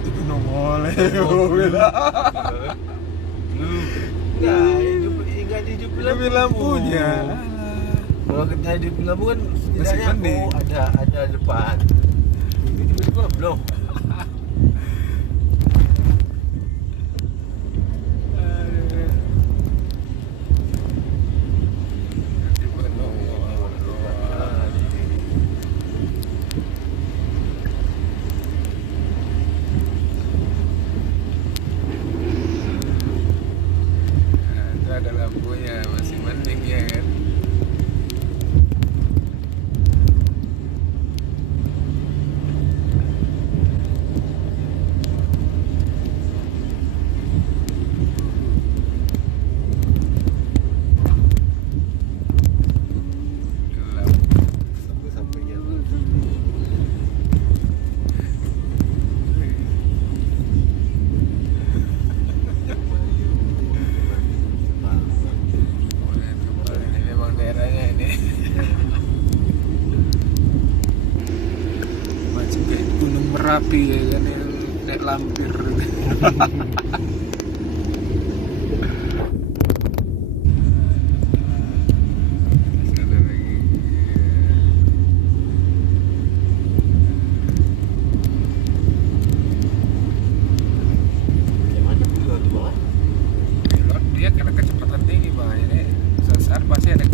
tiba-tiba nongol gue bilang. Enggak dihidupin Hidupin lampunya. Kalau kita hidupin lampu kan setidaknya mending. ada depan. Ini tiba-tiba belum. Tiba nongol. Nah, itu ada lampunya, masih mending ya kan. Gelap. Sampai-sampainya. Ini memang daerahnya ini. Macam kayak Gunung Merapi ya kan, yang naik lampir. Masih ada lagi. Gimana pilot di bawah? Pilot dia karena kecepatan tinggi bang, ini saat pasti ada